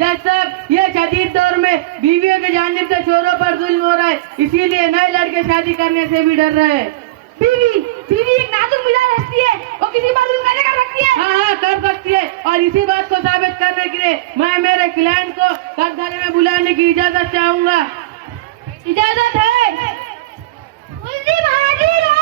जज साहब, ये शदीद दौर में बीवियों के जानिब से शोहरों पर जुल्म हो रहा है, इसीलिए नए लड़के शादी करने से भी डर रहे हैं। बीवी एक नाजुक मिजाज हस्ती है, वो किसी बात को कर सकती है। हाँ, कर सकती है, और इसी बात को साबित करने के लिए मैं मेरे क्लाइंट को कटघरे में बुलाने की इजाजत चाहूंगा। इजाजत है। मुल्जिम हाजिर हो।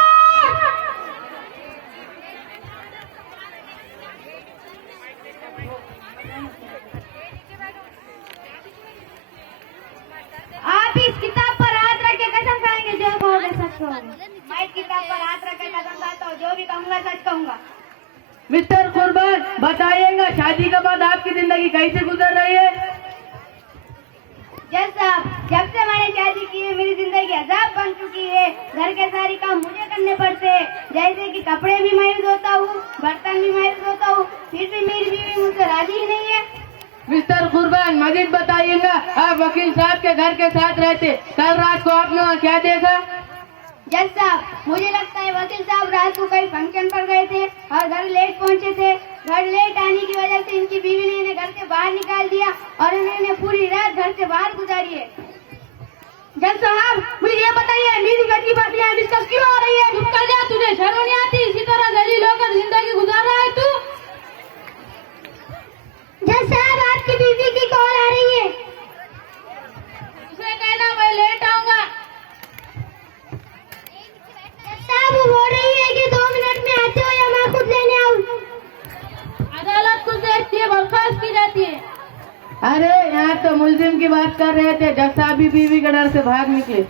आप इस किताब पर हाथ रख के कसम खाएंगे जो कहोगे सच कहोगे। मैं इस किताब पर हाथ रख के कसम खाता हूँ, जो भी कहूँगा सच कहूँगा। मिस्टर कुर्बान, बताइएगा शादी के बाद आपकी जिंदगी कैसे गुजर रही है? जज साहब, जब से मैंने शादी की है मेरी जिंदगी अजाब बन चुकी है। घर के सारे काम मुझे करने पड़ते हैं, जैसे कि कपड़े भी मैं ही धोता हूँ, बर्तन भी मैं ही धोता हूँ, फिर भी मेरी बीवी मुझसे राजी ही नहीं है। मिस्टर कुर्बान, मजीद बताइएगा। आप वकील साहब के घर के साथ रहते, कल रात को आपने वहाँ क्या देखा? जज साहब, मुझे लगता है वकील साहब रात को कहीं फंक्शन पर गए थे और घर लेट पहुँचे थे। घर लेट आने की वजह से इनकी बीवी ने इन्हें घर से बाहर निकाल दिया और इन्होंने पूरी रात घर से बाहर गुजारी है। जज साहब, मुझे ये बताइए मेरी घर की बातें डिस्कस क्यों हो रही है? चुप कर जा, तुझे शर्म नहीं आती? इसी तरह जलील होकर जिंदगी गुजार रहा है तू। जज साहब, आपकी बीवी की कॉल आ रही है। उसे कहना मैं लेट आऊंगा। साहब, वो बोल रही है कि 2 मिनट में आते हो या मैं खुद लेने आऊं? अदालत को देखती है, बर्खास्त की जाती है। अरे यहाँ तो मुल्जिम की बात कर रहे थे, जज साहब भी बीवी के डर से भाग निकले।